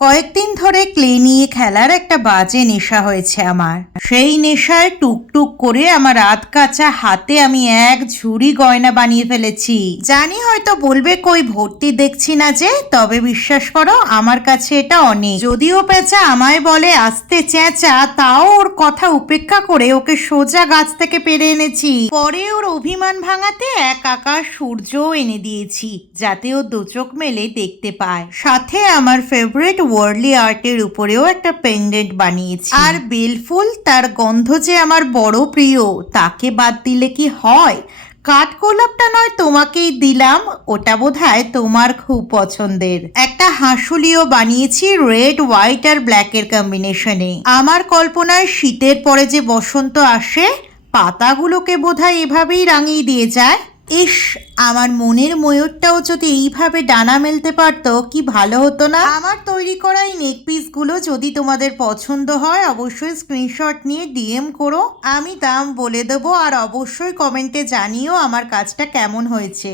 কয়েকদিন ধরে ক্লে নিয়ে খেলার একটা বাজে নেশা হয়েছে আমার। সেই নেশায় টুকটুক করে আমার রাত কাঁচা হাতে আমি এক ঝুড়ি গয়না বানিয়ে ফেলেছি। জানি হয়তো বলবে কই ভর্তি দেখছি না যে, তবে বিশ্বাস করো আমার কাছে এটা অনেক। যদিও পেঁচা আমায় বলে আসতে চেঁচা, তাও ওর কথা উপেক্ষা করে ওকে সোজা গাছ থেকে পেরে এনেছি। পরে ওর অভিমান ভাঙাতে এক আকাশ সূর্যও এনে দিয়েছি, যাতে ও দু চোখ মেলে দেখতে পায়। সাথে আমার ফেভারিট ওয়ার্লি আর্টের উপরেও একটা পেন্ডেন্ট বানিয়েছি। আর বেলফুল, তার গন্ধ যে আমার বড় প্রিয়, তাকে বাদ দিলে কি হয়? কাঠগোলাপটা নয় তোমাকেই দিলাম, ওটা বোধহয় তোমার খুব পছন্দের। একটা হাঁসুলিও বানিয়েছি রেড, হোয়াইট আর ব্ল্যাকের কম্বিনেশনে। আমার কল্পনায় শীতের পরে যে বসন্ত আসে, পাতাগুলোকে বোধহয় এভাবেই রাঙিয়ে দিয়ে যায়। ইস, আমার মনের ময়ূরটাও যদি এইভাবে ডানা মেলতে পারতো কি ভালো হতো না? আমার তৈরি করা এই নেক পিসগুলো যদি তোমাদের পছন্দ হয় অবশ্যই স্ক্রিনশট নিয়ে ডিএম করো, আমি দাম বলে দেবো। আর অবশ্যই কমেন্টে জানিও আমার কাজটা কেমন হয়েছে।